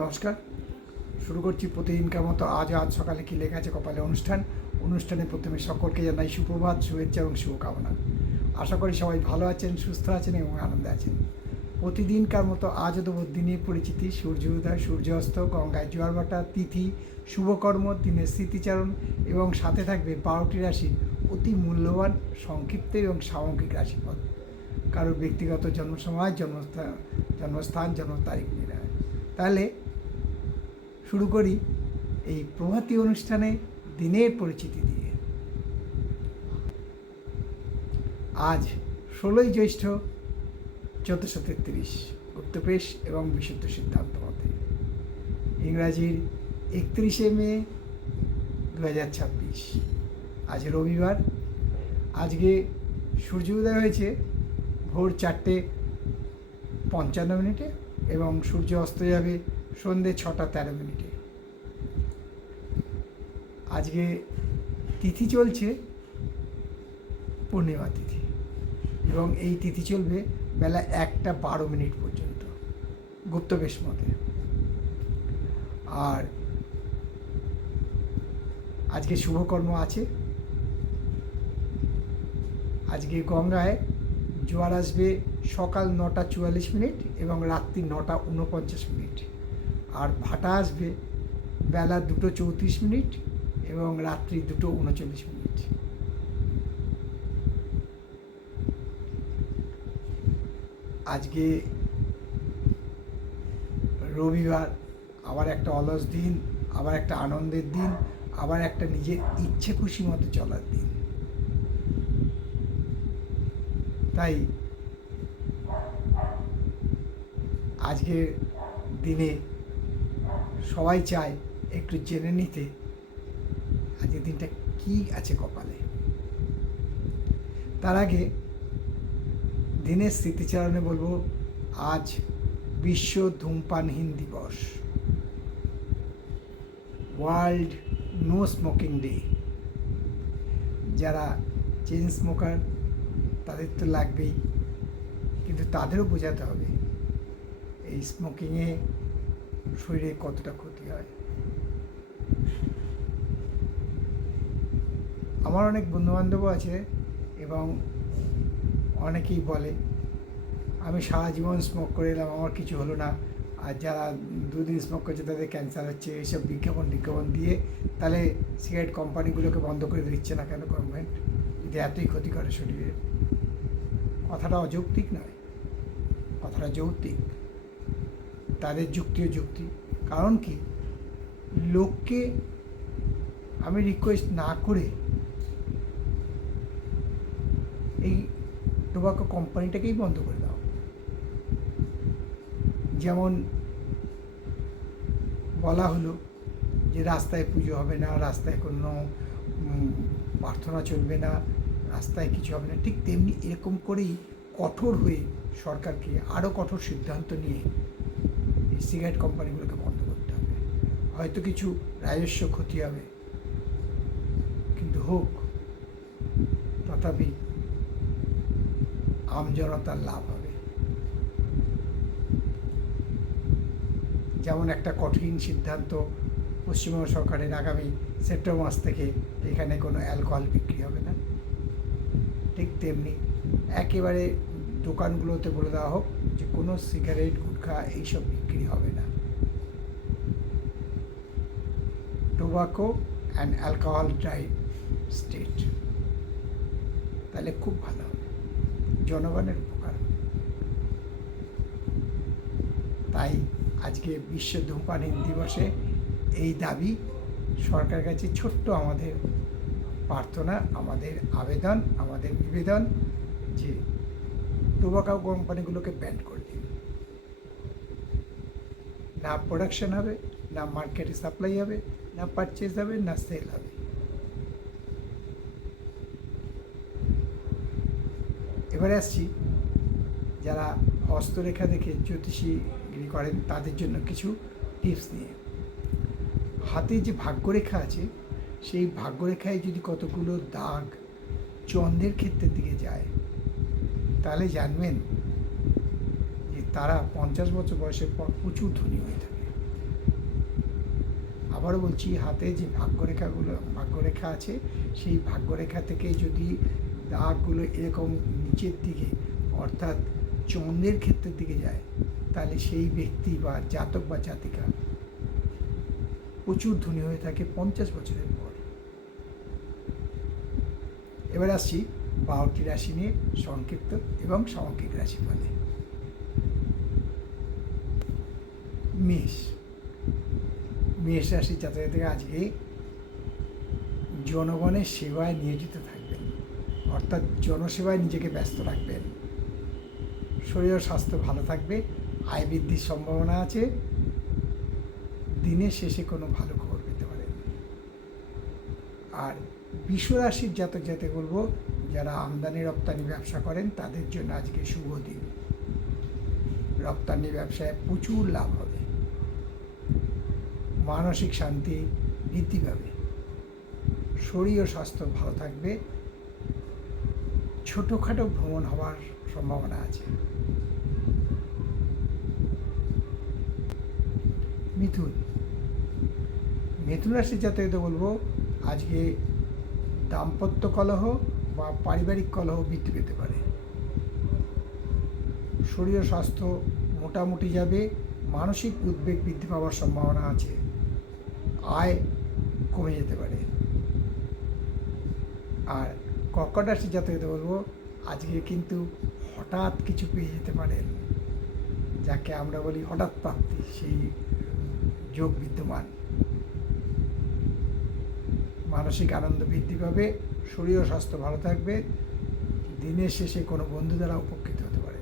নমস্কার। শুরু করছি প্রতিদিনকার মতো আজ সকালে কী লেখা আছে কপালে অনুষ্ঠানে প্রথমে সকলকে জানাই সুপ্রভাত, শুভেচ্ছা এবং শুভকামনা। আশা করি সবাই ভালো আছেন, সুস্থ আছেন এবং আনন্দে আছেন। প্রতিদিনকার মতো আজও দেবো দিনের পরিচিতি, সূর্য উদয়, সূর্যাস্ত, গঙ্গায় জোয়ার ভাটা, তিথি, শুভকর্ম, দিনের স্মৃতিচারণ এবং সাথে থাকবে 12টি রাশির অতি মূল্যবান সংক্ষিপ্ত এবং সামগ্রিক রাশিফল। কারোর ব্যক্তিগত জন্মসময়, জন্মস্থান, জন্ম তারিখ মিলে। তাহলে শুরু করি এই প্রভাতী অনুষ্ঠানে দিনের পরিচিতি দিয়ে। আজ 16ই জ্যৈষ্ঠ 1433 উত্তরপ্রেশ এবং বিশুদ্ধ সিদ্ধান্ত মতে, ইংরাজির 31শে মে 2026। আজ রবিবার। আজকে সূর্য উদয় হয়েছে ভোর 4:55 এবং সূর্য অস্ত যাবে সন্ধ্যে 6:13। আজকে তিথি চলছে পূর্ণিমা তিথি এবং এই তিথি চলবে বেলা 1:12 পর্যন্ত গুপ্তবেশ মতে। আর আজকে শুভকর্ম আছে। আজকে গঙ্গায় জোয়ার আসবে সকাল 9:44 এবং রাত্রি 9:49। আর ভাটা আসবে বেলা 2:34 এবং রাত্রি 2:39। আজকে রবিবার, আবার একটা অলস দিন, আবার একটা আনন্দের দিন, আবার একটা নিজের ইচ্ছে খুশি মতো চলার দিন। তাই আজকের দিনে সবাই চায় একটু জেনে নিতে আজকের দিনটা কি আছে কপালে। তার আগে দিনের স্মৃতিচারণে বলবো, আজ বিশ্ব ধূমপানহীন দিবস, ওয়ার্ল্ড নো স্মোকিং ডে। যারা চেইন স্মোকার তাদের তো লাগবেই, কিন্তু তাদেরও বোঝাতে হবে এই স্মোকিংয়ে শরীরে কতটা ক্ষতি হয়। আমার অনেক বন্ধুবান্ধবও আছে এবং অনেকেই বলে আমি সারা জীবন স্মোক করে এলাম, আমার কিছু হলো না। আর যারা 2 দিন স্মোক করছে তাদের ক্যান্সার হচ্ছে, এইসব বিজ্ঞাপন দিয়ে তাহলে সিগারেট কোম্পানিগুলোকে বন্ধ করে দিচ্ছে না কেন গভর্নমেন্ট, যদি এতই ক্ষতি করে শরীরে? কথাটা অযৌক্তিক নয়, কথাটা যৌক্তিক। তাদের যুক্তিও যুক্তি। কারণ কি, লোককে আমি রিকোয়েস্ট না করে এই টোবাকো কোম্পানিটাকেই বন্ধ করে দাও। যেমন বলা হলো যে রাস্তায় পুজো হবে না, রাস্তায় কোনো প্রার্থনা চলবে না, রাস্তায় কিছু হবে না, ঠিক তেমনি এরকম করেই কঠোর হয়ে সরকারকে আরও কঠোর সিদ্ধান্ত নিয়ে এই সিগারেট কোম্পানিগুলোকে বন্ধ করতে হবে। হয়তো কিছু রাজস্ব ক্ষতি হবে, কিন্তু হোক, তথাপি আমজনতার লাভ হবে। যেমন একটা কঠিন সিদ্ধান্ত পশ্চিমবঙ্গ সরকারের, আগামী সেপ্টেম্বর মাস থেকে এখানে কোনো অ্যালকোহল বিক্রি হবে না, ঠিক তেমনি একেবারে দোকানগুলোতে বলে দেওয়া হোক যে কোনো সিগারেট, গুটখা এইসব বিক্রি হবে না। Tobacco and alcohol dry state, তাহলে খুব ভালো হবে, জনগণের উপকার। তাই আজকে বিশ্ব ধূমপানহীন দিবসে এই দাবি সরকারের কাছে ছোট্ট আমাদের প্রার্থনা, আমাদের আবেদন, আমাদের নিবেদন যে টোবাকো কোম্পানিগুলোকে ব্যান করে দিন। না প্রোডাকশন হবে, না মার্কেটে সাপ্লাই হবে, না পারচেজ হবে, না সেল হবে। এবারে আসছি যারা হস্তরেখা দেখে জ্যোতিষীগিরি করেন তাদের জন্য কিছু টিপস নিয়ে। হাতে যে ভাগ্যরেখা আছে, সেই ভাগ্যরেখায় যদি কতগুলো দাগ চন্দ্রের ক্ষেত্রের দিকে যায়, তাহলে জানবেন যে তারা 50 বছর বয়সের পর প্রচুর ধনী হয়ে থাকে। আবারও বলছি, হাতে যে ভাগ্যরেখা আছে, সেই ভাগ্যরেখা থেকে যদি দাগগুলো এরকম নিচের দিকে অর্থাৎ চন্দ্রের ক্ষেত্রের দিকে যায়, তাহলে সেই ব্যক্তি বা জাতক বা জাতিকা প্রচুর ধনী হয়ে থাকে 50 বছরের পর। এবার আসছি 12টি রাশি নিয়ে সংক্ষিপ্ত এবং সামগ্রিক রাশিফলে। মেষ রাশির জাতকরা আজকে জনগণের সেবায় নিয়োজিত থাকবেন, অর্থাৎ জনসেবায় নিজেকে ব্যস্ত রাখবেন। শরীর ও স্বাস্থ্য ভালো থাকবে, আয় বৃদ্ধির সম্ভাবনা আছে, দিনের শেষে কোনো ভালো খবর পেতে পারেন। আর বৃষ রাশির জাতক বলবো, যারা আমদানি রপ্তানি ব্যবসা করেন তাদের জন্য আজকে শুভ দিন। রপ্তানি ব্যবসায় প্রচুর লাভ হবে, মানসিক শান্তি বৃদ্ধি পাবে, শরীর ও স্বাস্থ্য ভালো থাকবে, ছোটোখাটো ভ্রমণ হওয়ার সম্ভাবনা আছে। মিথুন রাশির জাতকদের বলবো, আজকে দাম্পত্য কলহ বা পারিবারিক কলহ বৃদ্ধি পেতে পারে। শরীর ও স্বাস্থ্য মোটামুটি যাবে, মানসিক উদ্বেগ বৃদ্ধি পাওয়ার সম্ভাবনা আছে, আয় কমে যেতে পারে। আর কর্কট রাশির জাতকদের বলবো, আজকে কিন্তু হঠাৎ কিছু পেয়ে যেতে পারেন, যাকে আমরা বলি হঠাৎ প্রাপ্তি, সেই যোগ বিদ্যমান। মানসিক আনন্দ বৃদ্ধি পাবে, শরীর ও স্বাস্থ্য ভালো থাকবে, দিনের শেষে কোনো বন্ধু দ্বারা উপকৃত হতে পারে।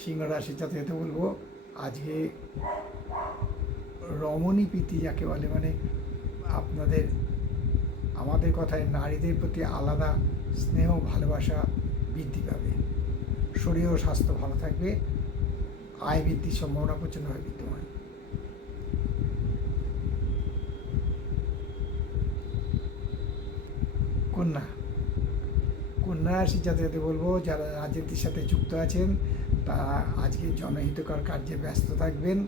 সিংহ রাশির জাতকদের বলবো, আজকে রমণী প্রীতি যাকে বলে, মানে আমাদের কথায় নারীদের প্রতি আলাদা স্নেহ ভালোবাসা বৃদ্ধি পাবে, শরীর ও স্বাস্থ্য ভালো থাকবে, আয় বৃদ্ধির সম্ভাবনা প্রচণ্ডভাবে বিদ্যমান। কন্যা রাশির জাতকদের বলবো, যারা রাজনীতির সাথে যুক্ত আছেন তারা আজকে জনহিতকর কার্যে ব্যস্ত থাকবেন,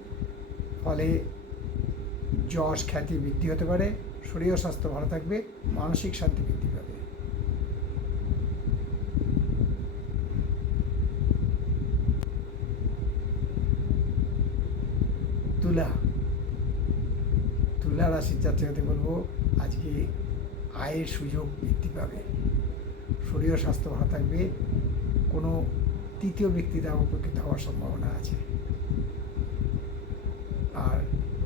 ফলে যশ খ্যাতি বৃদ্ধি হতে পারে, শরীর ও স্বাস্থ্য ভালো থাকবে, মানসিক শান্তি বৃদ্ধি পাবে। তুলা রাশির জাতকদের বলবো, আজকে আয়ের সুযোগ বৃদ্ধি পাবে, শরীর ও স্বাস্থ্য ভালো থাকবে, কোনো তৃতীয় ব্যক্তি দ্বারা উপকৃত হওয়ার সম্ভাবনা আছে। আর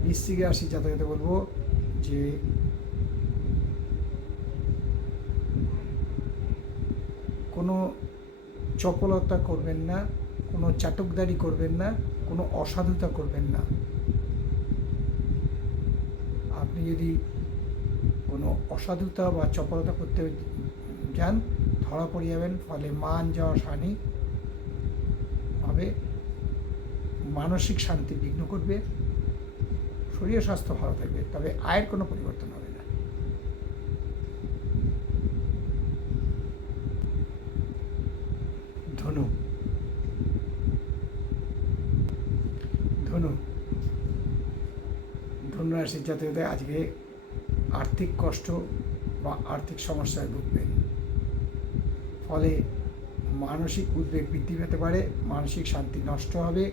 বৃশ্চিক রাশির জাতকদের বলবো যে কোনো চপলতা করবেন না, কোনো চাটকদারি করবেন না, কোনো অসাধুতা করবেন না। আপনি যদি কোনো অসাধুতা বা চপলতা করতে যান, ধরা পড়ে যাবেন, ফলে মান যশ হানি হবে, মানসিক শান্তি বিঘ্ন করবে, শরীর স্বাস্থ্য ভালো থাকবে, তবে আয়ের কোনো পরিবর্তন হবে না। ধনু রাশির জাতকদের আজকে আর্থিক কষ্ট বা আর্থিক সমস্যায় ভুগবেন, ফলে মানসিক উদ্বেগ বৃদ্ধি পেতে পারে, মানসিক শান্তি নষ্ট হবে,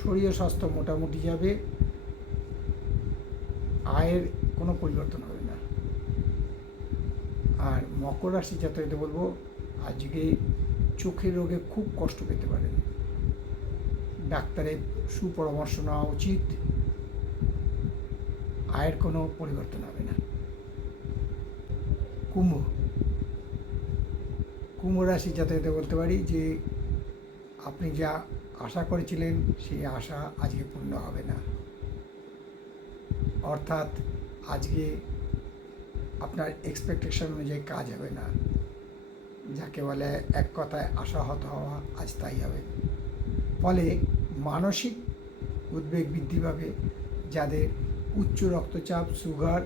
শরীর স্বাস্থ্য মোটামুটি যাবে, আয়ের কোনো পরিবর্তন হবে না। আর মকর রাশির জাতকদের বলবো, আজকে চোখের রোগে খুব কষ্ট পেতে পারেন, ডাক্তারের সুপরামর্শ নেওয়া উচিত, আয়ের কোনো পরিবর্তন হবে না। কুম্ভ রাশির জাতকদের বলতে পারি যে আপনি যা আশা করেছিলেন সেই আশা আজকে পূর্ণ হবে না, অর্থাৎ আজকে আপনার এক্সপেকটেশন অনুযায়ী কাজ হবে না, যাকে বলে এক কথায় আশাহত হওয়া, আজ তাই হবে। ফলে মানসিক উদ্বেগ বৃদ্ধি পাবে, যাদের উচ্চ রক্তচাপ, সুগার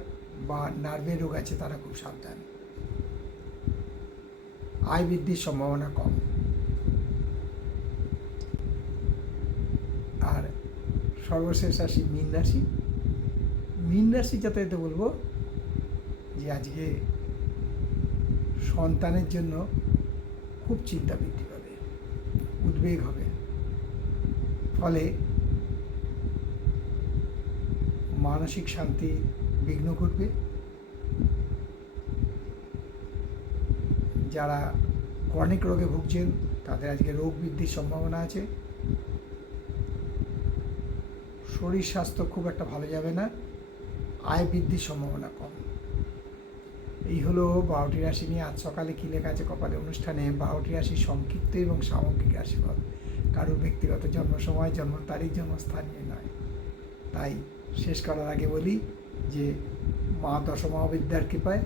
বা নার্ভের রোগ আছে তারা খুব সাবধান। আয় বৃদ্ধির সম্ভাবনা কম। সর্বশেষ রাশি মীন রাশি। মীন রাশি যাতায়াতে বলবো যে আজকে সন্তানের জন্য খুব চিন্তা বৃদ্ধি পাবে, উদ্বেগ হবে, ফলে মানসিক শান্তি বিঘ্ন ঘটবে। যারা ক্রনিক রোগে ভুগছেন তাদের আজকে রোগ বৃদ্ধির সম্ভাবনা আছে। শরীর স্বাস্থ্য খুব একটা ভালো যাবে না, আয় বৃদ্ধির সম্ভাবনা কম। এই হলো 12টি রাশি নিয়ে আজ সকালে কী লেখা আছে কপালে অনুষ্ঠানে 12টি রাশি সংক্ষিপ্ত এবং সামগ্রিক রাশিফল। কারোর ব্যক্তিগত জন্ম সময়, জন্ম তারিখ, জন্মস্থান নিয়ে নয়। তাই শেষ করার আগে বলি যে মা দশমহাবিদ্যার কৃপায়,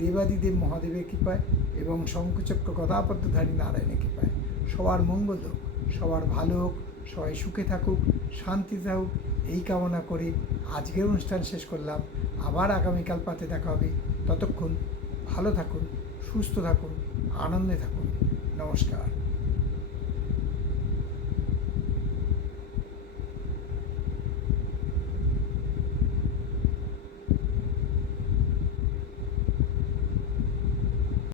দেবাদিদেব মহাদেবের কৃপায় এবং শঙ্খচক্র গদাপদ্মধারী নারায়ণের কৃপায় সবার মঙ্গল হোক, সবার ভালো হোক, সবাই সুখে থাকুক, শান্তি থাকুক, এই কামনা করে আজকের অনুষ্ঠান শেষ করলাম। আবার আগামীকাল পাতে দেখা হবে। ততক্ষণ ভালো থাকুন, সুস্থ থাকুন, আনন্দে থাকুন। নমস্কার।